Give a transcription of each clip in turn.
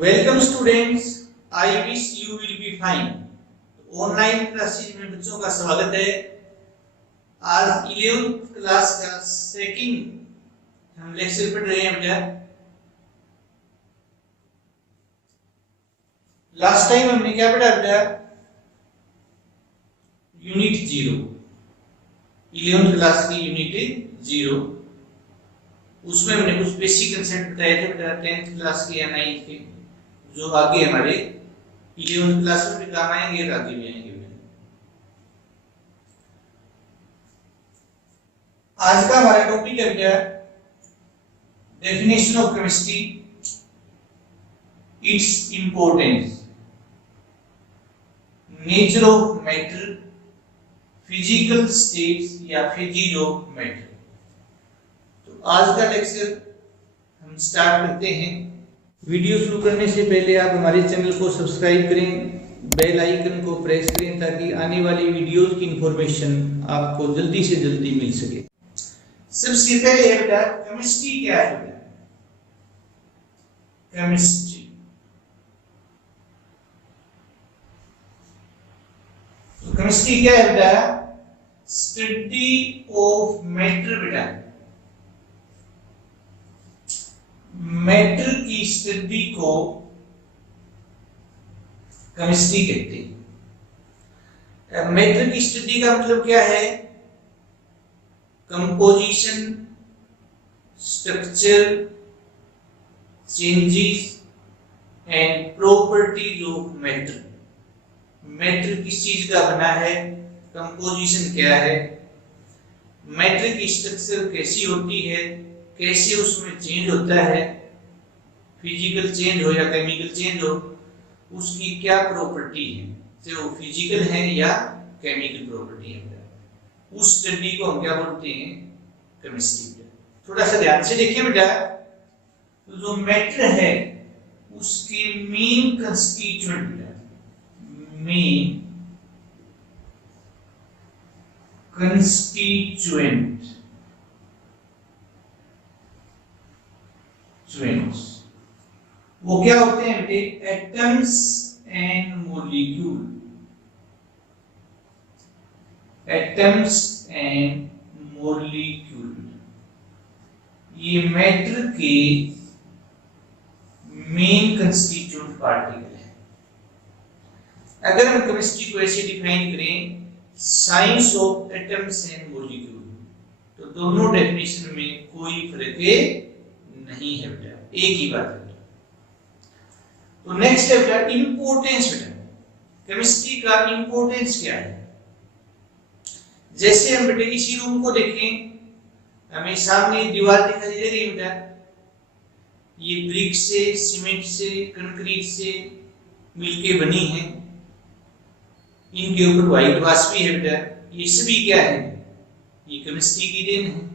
Welcome students, I wish you will be fine. Online classes में बच्चों का स्वागत है। आज 11th क्लास का सेकंड हम लेक्चर पढ़ रहे हैं बेटा। लास्ट टाइम हमने क्या पढ़ा बेटा? यूनिट 0, 11th क्लास की यूनिट 0। उसमें हमने कुछ बेसिक कंसेप्ट बताए थे बेटा 10th क्लास के या 9th के, जो आगे हमारे 11th क्लास में भी काम आएंगे और आगे भी आएंगे। आज का हमारा टॉपिक है बेटा definition of chemistry, its importance, nature of matter, physical states या फिजिक्स ऑफ मैटर। तो आज का लेक्चर हम स्टार्ट करते हैं। वीडियो शुरू करने से पहले आप हमारे चैनल को सब्सक्राइब करें, बेल आइकन को प्रेस करें ताकि आने वाली वीडियोस की इंफॉर्मेशन आपको जल्दी से जल्दी मिल सके। सबसे पहले बेटा केमिस्ट्री क्या है बेटा? केमिस्ट्री तो केमिस्ट्री क्या है बेटा? स्टडी ऑफ मैटर बेटा। मैटर की स्टडी को केमिस्ट्री कहते हैं। मैटर की स्टडी का मतलब क्या है? Composition, structure, changes and properties of matter. Matter किस चीज का बना है, कंपोजिशन क्या है, मैटर की स्ट्रक्चर कैसी होती है, कैसे उसमें चेंज होता है, फिजिकल चेंज हो या केमिकल चेंज हो, उसकी क्या प्रॉपर्टी है, चाहे वो फिजिकल है या केमिकल प्रॉपर्टी है, उस स्टडी को हम क्या बोलते हैं? केमिस्ट्री। थोड़ा सा ध्यान से देखिए बेटा, तो जो मैटर है उसके मेन कंस्टिट्यूएंट, मेन कंस्टिट्यूएंट वो क्या होते हैं बेटे? Atoms and molecule. Atoms and molecule ये मैटर के मेन कंस्टिट्यूएंट पार्टिकल है। अगर हम केमिस्ट्री को ऐसे डिफाइन करें, science of atoms and molecule, तो दोनों डेफिनेशन में कोई फर्क नहीं है बेटा, एक ही बात है। तो नेक्स्ट है बेटा इंपॉर्टेंस। बेटा केमिस्ट्री का इंपॉर्टेंस क्या है? जैसे हम बेटे इसी रूम को देखें, हमें सामने दीवार दिखाई दे रही है बेटा। ये ब्रिक से, सीमेंट से, कंक्रीट से मिलके बनी है। इनके ऊपर व्हाइट वाश भी है बेटा। ये सभी क्या है? ये केमिस्ट्री की देन है।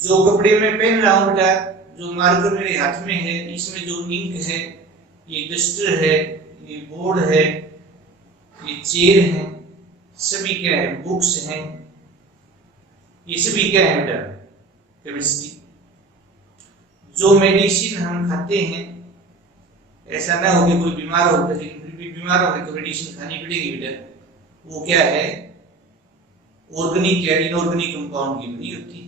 जो कपड़े में पहन रहा हूं बेटा, जो मार्कर मेरे हाथ में है, इसमें जो इंक है, ये डस्टर है, ये बोर्ड है, ये चेयर है, सभी क्या है? बुक्स हैं। ये सभी क्या है बेटा? केमिस्ट्री। जो मेडिसिन हम खाते हैं, ऐसा ना हो कि कोई बीमार हो लेकिन फिर भी बीमार हो तो मेडिसिन खानी पड़ेगी बेटा, वो क्या है? ऑर्गेनिक या इनऑर्गेनिक कंपाउंड की बनी होती है।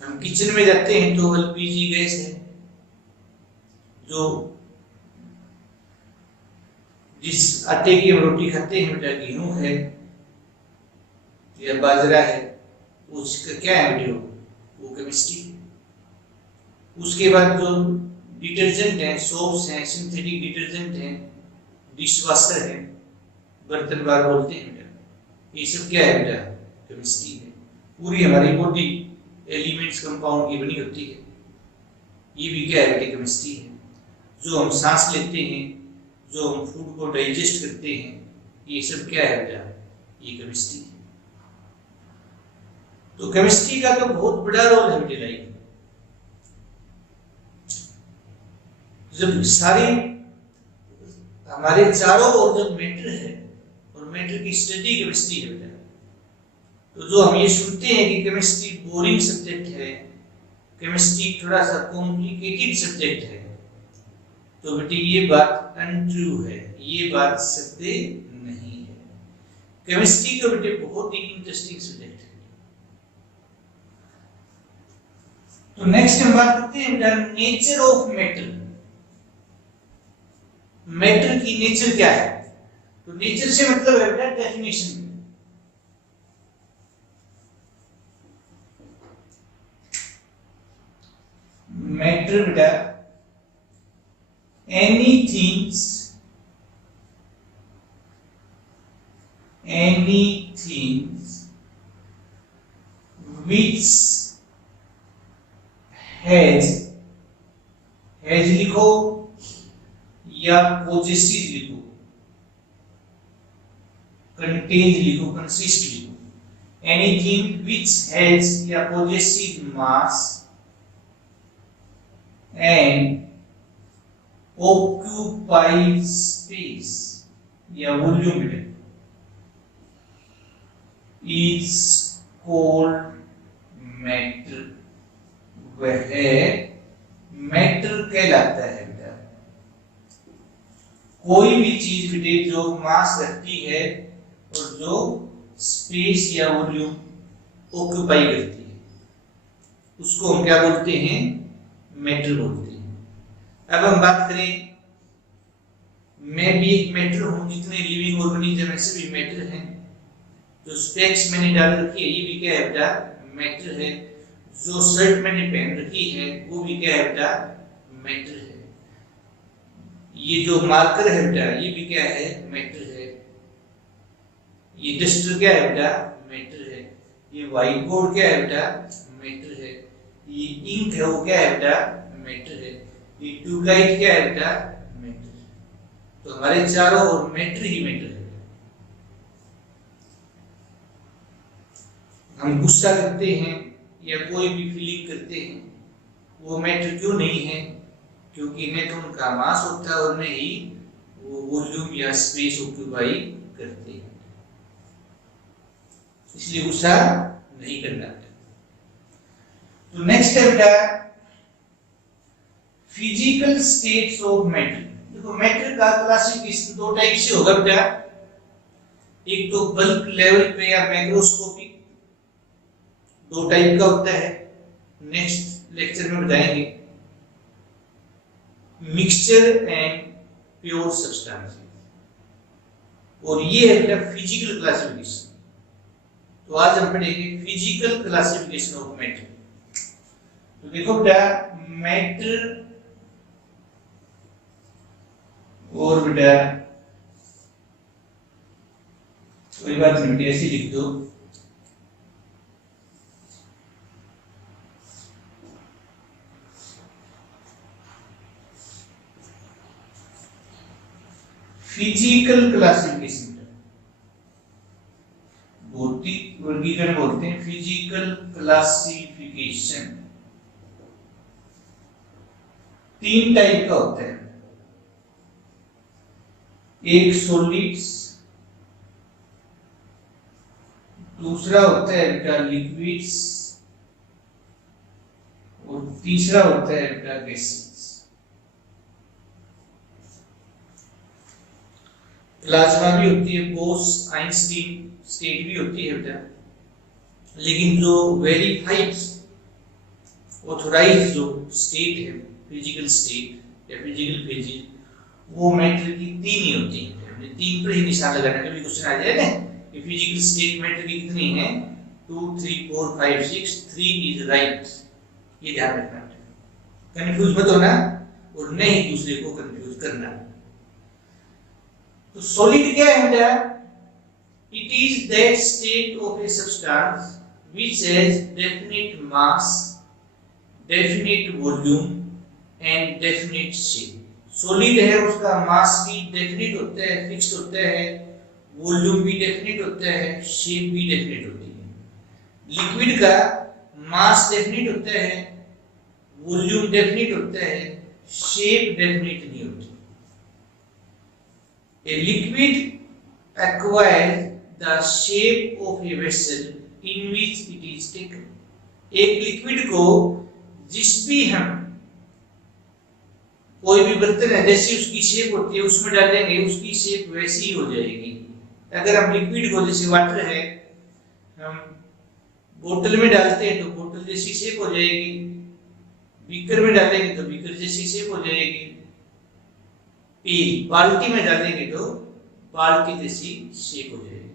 हम किचन में जाते हैं तो एलपीजी गैस है, जो जिस आटे की हम रोटी खाते हैं बेटा, गेहूं है या बाजरा है, उसका क्या है बेटा? वो केमिस्ट्री है। उसके बाद जो डिटर्जेंट है, सोप्स हैं, सिंथेटिक डिटर्जेंट हैं, डिश वॉशर है, बर्तन बार बोलते हैं बेटा, ये सब क्या है बेटा? केमिस्ट्री है। पूरी हमारी बॉडी एलिमेंट्स कंपाउंड की बनी होती है। ये भी क्या है बेटा? केमिस्ट्री है। जो हम सांस लेते हैं, जो हम फूड को डाइजेस्ट करते हैं, ये सब क्या है बेटा? ये केमिस्ट्री है। तो केमिस्ट्री का तो बहुत बड़ा रोल है बेटे लाइफ में। जब सारी हमारे चारों ओर जब मैटर है और मैटर की स्टडी केमिस्ट्री है बेटा, तो जो हम ये सुनते हैं कि केमिस्ट्री बोरिंग सब्जेक्ट है, केमिस्ट्री थोड़ा सा कॉम्प्लिकेटेड सब्जेक्ट है, तो बेटे ये बात अनट्रू है, ये बात सत्य नहीं है। केमिस्ट्री का बेटे बहुत ही इंटरेस्टिंग सब्जेक्ट है। तो नेक्स्ट हम बात करते हैं बेटा नेचर ऑफ मेटल। मेटल की नेचर क्या है? तो नेचर से मतलब है बेटा डेफिनेशन। मेटल बेटा anything which has लिखो या possesses लिखो, contains लिखो, consist लिखो। anything which has या possesses mass and occupies space या वॉल्यूम is called metal, वह मेटल कहलाता है बेटा। कोई भी चीज बेटे जो मास रखती है और जो स्पेस या वॉल्यूम ऑक्यूपाई करती है उसको हम क्या बोलते हैं? मेटल बोलते हैं। अब हम बात करें, मैं भी एक मेटल हूं, जितने लिविंग ऑर्गेनिज्म ऐसे भी मेटल हैं। जो स्पेक्स मैंने डाल रखी है ये भी क्या है बेटा? मेटल है। जो शर्ट मैंने पहन रखी है वो भी क्या है बेटा? मेटल है। ये जो मार्कर है बेटा ये भी क्या है? मेटल है। ये डस्टर क्या है बेटा? मेटल है। ये व्हाइट बोर्ड क्या है बेटा? मेटल है। ये इंक है वो क्या है बेटा? मेटल है। ये ट्यूबलाइट क्या है बेटा? मेटल। तो हमारे चारों ओर मेटल ही मेटल है। हम गुस्सा करते हैं या कोई भी फीलिंग करते हैं, वो मेटल क्यों नहीं है? क्योंकि न तो उनका मास होता है और न ही वो वॉल्यूम या स्पेस ऑक्यूपाई करते हैं, इसलिए गुस्सा नहीं करना। तो नेक्स्ट है बेटा फिजिकल स्टेट्स ऑफ मेटल। देखो मेटल का क्लासिफिकेशन दो टाइप से होगा बेटा। एक तो बल्क लेवल पे या मैक्रोस्कोपिक, दो टाइप का होता है, नेक्स्ट लेक्चर में बताएंगे। मिक्सचर एंड प्योर सब्सटेंस, और ये है बेटा फिजिकल क्लासिफिकेशन। तो आज हम पढ़ेंगे फिजिकल क्लासिफिकेशन ऑफ मेटल। तो देखो बेटा मेटल और बेटा कोई बात नहीं, ऐसे लिख दो। फिजिकल क्लासिफिकेशन, भौतिक वर्गीकरण बोलते हैं फिजिकल क्लासिफिकेशन। तीन टाइप का होता है, एक सॉलिड्स, दूसरा होता है बेटा लिक्विड्स, और तीसरा होता है बेटा गैसेस। प्लाज्मा भी होती है, बोस आइंस्टीन स्टेट भी होती है बेटा, लेकिन जो वेरीफाइड ऑथोराइज्ड जो स्टेट है फिजिकल स्टेट या फिजिकल फेजेस, वो मेटल की तीन ही होती है। तीन पर ही निशान लगाना, कभी क्वेश्चन आ जाए ना कि फिजिकल स्टेट मेटल की कितनी है, 2 3 4 5 6, 3 इज राइट, ये ध्यान रखना, कंफ्यूज मत होना और नहीं दूसरे को कंफ्यूज करना। तो सॉलिड क्या है बेटा? It is that state of a substance which has definite mass, definite volume and definite shape. Solid है उसका मास भी डेफिनिट होता है, फिक्स्ड होता है, वॉल्यूम भी डेफिनिट होता है, शेप भी डेफिनिट होती है। लिक्विड का मास डेफिनिट होता है, वॉल्यूम डेफिनिट होता है, शेप डेफिनिट नहीं होती। A liquid acquires the shape of a vessel in which it is taken. एक लिक्विड को जिस भी हम कोई भी बर्तन है, जैसी उसकी शेप होती है उसमें डालेंगे उसकी शेप वैसी ही हो जाएगी। अगर हम लिक्विड को, जैसे वाटर है, हम बोतल में डालते हैं तो बोतल जैसी शेप हो जाएगी, बीकर में डालेंगे तो बीकर जैसी शेप हो जाएगी, बाल्टी में डालेंगे तो बाल्टी जैसी शेप हो जाएगी,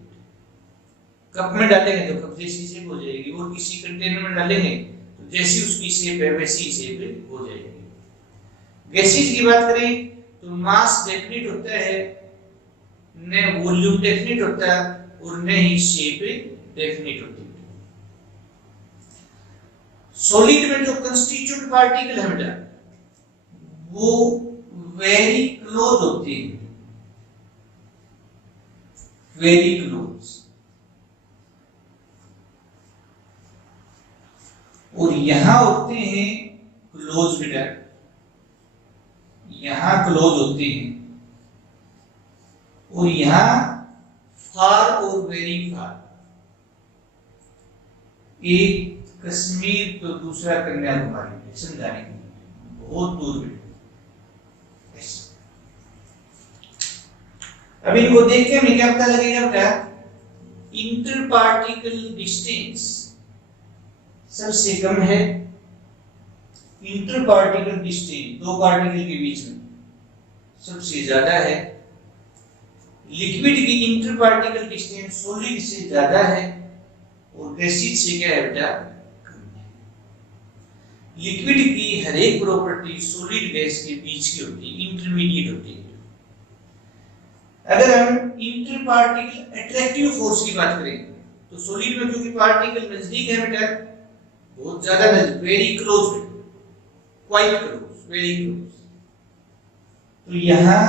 कप में डालेंगे तो कप जैसी शेप हो जाएगी, और किसी कंटेनर में डालेंगे तो जैसी उसकी शेप है वैसी शेप हो जाएगी। गैसेज की बात करें तो मास डेफिनिट होता है, न वॉल्यूम डेफिनिट होता है और न ही शेप डेफिनिट होती है। सॉलिड में जो कंस्टिट्यूएंट पार्टिकल है बेटा वो वेरी क्लोज होते हैं, वेरी क्लोज, और यहां होते हैं क्लोज बेटा, यहां क्लोज होते हैं, और यहां फार और वेरी फार, एक कश्मीर तो दूसरा कन्याकुमारी, समझाने के लिए बहुत दूर में। अब इनको देख के हमें क्या पता लगेगा बेटा, इंटर पार्टिकल डिस्टेंस सबसे कम है, इंटर पार्टिकल डिस्टेंस दो पार्टिकल के बीच में सबसे ज्यादा है, लिक्विड की इंटर पार्टिकल डिस्टेंस सॉलिड से ज्यादा है, और गैसेज से क्या है बेटा, लिक्विड की हर एक प्रॉपर्टी सॉलिड गैस के बीच की होती है, इंटरमीडिएट होती है। अगर हम इंटर पार्टिकल अट्रैक्टिव फोर्स की बात करें तो सॉलिड में क्योंकि पार्टिकल नजदीक है बेटा, बहुत ज्यादा नजदीक, very close, quite close, very close, तो यहाँ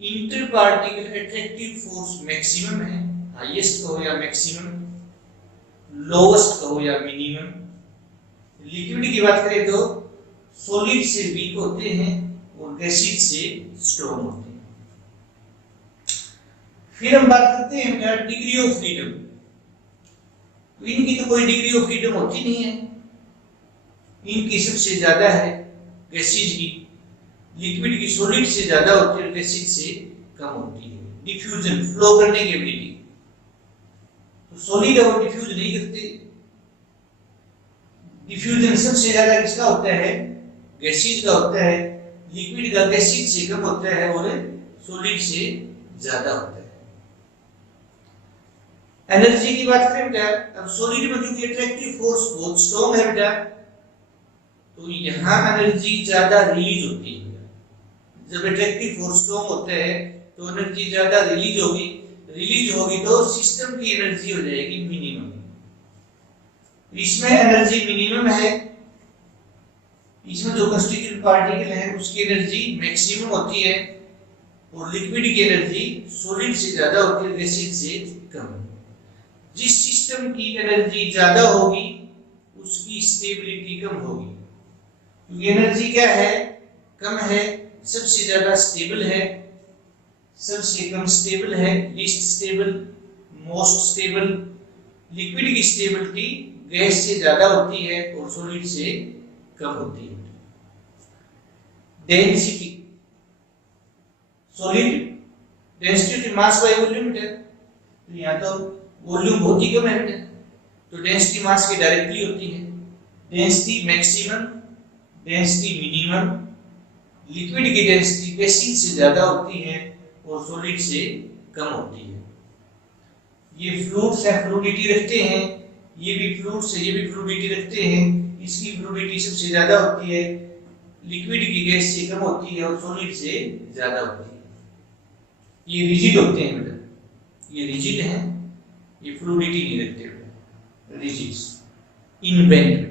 inter particle attractive force maximum है, हाईएस्ट कहो या मैक्सिमम, लोएस्ट कहो या मिनिमम। लिक्विड की बात करें तो सॉलिड से वीक होते हैं और गैसेज से स्ट्रॉन्ग होते हैं। फिर हम बात करते हैं डिग्री ऑफ फ्रीडम, तो इनकी तो कोई डिग्री ऑफ फ्रीडम होती नहीं है, इनकी सबसे ज्यादा है गैसेज की, लिक्विड की सॉलिड से ज्यादा होती है, गैसेज से कम होती है। डिफ्यूजन, फ्लो करने की एबिलिटी, तो सॉलिड और डिफ्यूज नहीं करते, डिफ्यूजन सबसे ज्यादा किसका होता है, गैसेज का होता है, लिक्विड का गैसेज से कम होता है और सॉलिड से ज्यादा होता है। एनर्जी की बात करें बेटा, अब सॉलिड में क्योंकि अट्रैक्टिव फोर्स बहुत स्ट्रॉन्ग है बेटा, तो यहाँ एनर्जी ज्यादा रिलीज होती है। जब अट्रैक्टिव फोर्स स्ट्रॉन्ग होता है तो एनर्जी ज्यादा रिलीज होगी तो सिस्टम की एनर्जी हो जाएगी मिनिमम। इसमें एनर्जी मिनिमम है, इसमें जो कंस्टिट्यूएंट पार्टिकल है उसकी एनर्जी मैक्सिमम होती है, और लिक्विड की एनर्जी सॉलिड से ज्यादा होती है, गैसेज से कम। जिस सिस्टम की एनर्जी ज्यादा होगी उसकी स्टेबिलिटी कम होगी, क्योंकि एनर्जी क्या है, कम है, सबसे ज्यादा स्टेबल है, सबसे कम स्टेबल है, least stable, most stable. Liquid की स्टेबिलिटी गैस से ज्यादा होती है और सॉलिड से कम होती है। Density, solid density mass by volume है, तो यहाँ तो वॉल्यूम बहुत ही कम है बेटा, तो डेंसिटी मास की डायरेक्टली होती है। Density maximum, density minimum, liquid की डेंसिटी गैसेज से ज्यादा होती है और सॉलिड से कम होती है। ये फ्लूइड्स है, फ्लूइडिटी रखते हैं, ये भी फ्लूइड्स है, ये भी फ्लूइडिटी रखते हैं, इसकी फ्लूइडिटी सबसे ज्यादा होती है, लिक्विड की गैस से कम होती है और सॉलिड से ज्यादा होती है। ये रिजिड होते हैं बेटा, ये रिजिड है, ये फ्लूइडिटी नहीं रखते बेटा, रिजिड इनबेंड।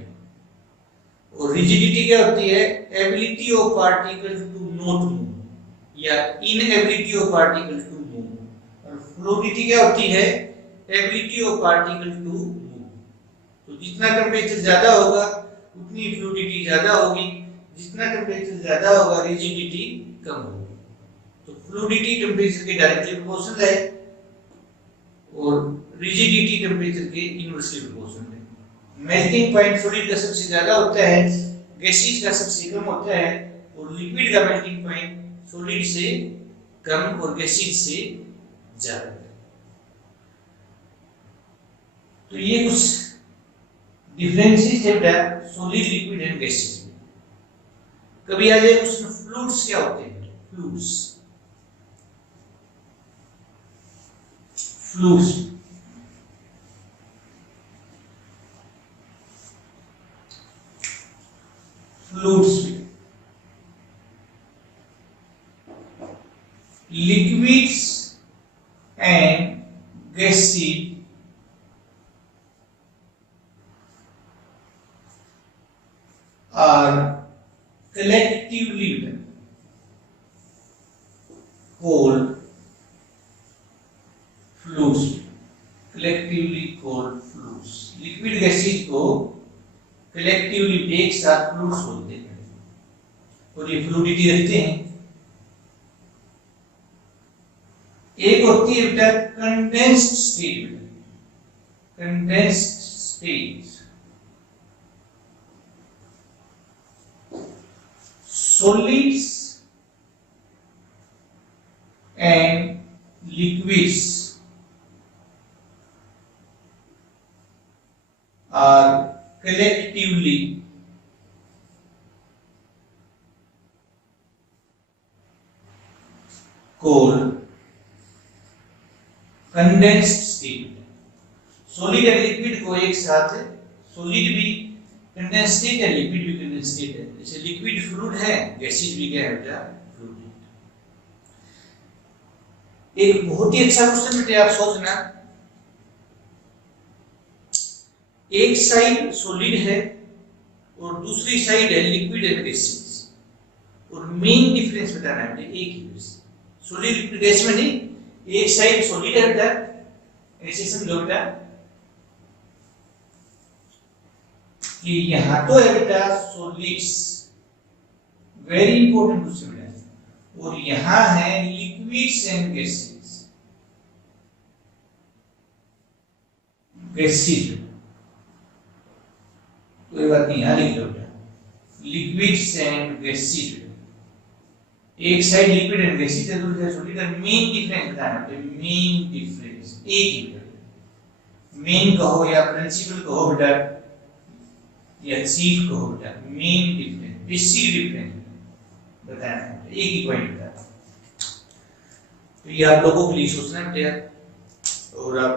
और रिजिडिटी क्या होती है, ability of particle to not move या inability of particle to move. और फ्लूइडिटी क्या होती है, ability of particle to move. तो जितना टेम्परेचर ज्यादा होगा उतनी फ्लूइडिटी ज्यादा होगी, जितना टेम्परेचर ज्यादा होगा रिजिडिटी कम होगी। तो फ्लूइडिटी टेम्परेचर के डायरेक्टली प्रोपोर्शनल है और रिजिडिटी टेम्परेचर के इनवर्सली प्रोपोर्शनल है। मेल्टिंग पॉइंट सॉलिड का सबसे ज्यादा होता है, गैसेज का सबसे कम होता है और लिक्विड का मेल्टिंग पॉइंट सॉलिड से कम और गैसीय से ज्यादा है। तो ये कुछ डिफरेंसेस है बेटा सॉलिड, लिक्विड एंड गैसीय। कभी आ जाए उसमें फ्लूइड्स क्या होते हैं? Fluids fluids fluids liquids and gases are collectively called fluids. collectively called fluids. liquid gases को collectively एक साथ fluids बोलते हैं और ये फ्लूइडिटी रखते हैं। एक होती है बेटा condensed state, condensed state solids and liquids are collectively called condensed state. Solid और लिक्विड को एक साथ, सॉलिड भी कंडेंस्ड स्टेट है, लिक्विड भी कंडेंस्ड स्टेट है। जैसे लिक्विड फ्लूइड है, गैसीय भी क्या है बेटा? फ्लूइड। एक बहुत ही अच्छा क्वेश्चन बेटा आप सोचना, एक साइड सॉलिड है और दूसरी साइड है लिक्विड एंड गैसीय, और मेन डिफरेंस बताना है बेटा एक ही। सॉलिड लिक्विड गैस में नहीं, एक साइड सॉलिड है बेटा, ऐसे समझो बेटा कि यहां तो है बेटा सॉलिड्स, वेरी इंपॉर्टेंट क्वेश्चन है, और यहां है लिक्विड्स एंड गैसेस, गैसीय। कोई बात नहीं, यहां लिख लो बेटा लिक्विड्स एंड गैसीय। एक साइड लिक्विड एंड गैसीय है, दूसरी साइड सॉलिड है। मेन डिफरेंस बताना है, मेन डिफरेंस एक ही बेटा, मेन कहो या प्रिंसिपल कहो बेटा या चीफ कहो बेटा, मेन डिफरेंस, बेसिक डिफरेंस बताना है, एक ही पॉइंट बताना। तो ये आप लोगों के लिए सोचना बेटा और आप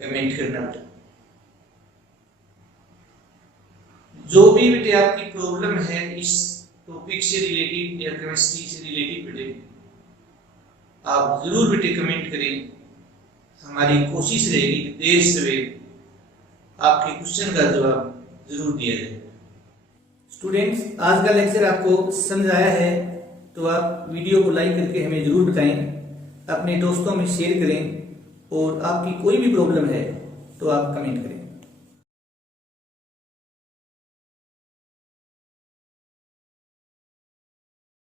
कमेंट करना बेटा। जो भी बेटे आपकी प्रॉब्लम है इस टॉपिक से रिलेटेड या केमिस्ट्री से रिलेटेड बेटे, आप जरूर बेटे कमेंट करें। हमारी कोशिश रहेगी कि देर सवेर आपके क्वेश्चन का जवाब जरूर दिया जाए। स्टूडेंट्स, आज का लेक्चर आपको समझ आया है तो आप वीडियो को लाइक करके हमें जरूर बताएं, अपने दोस्तों में शेयर करें, और आपकी कोई भी प्रॉब्लम है तो आप कमेंट करें।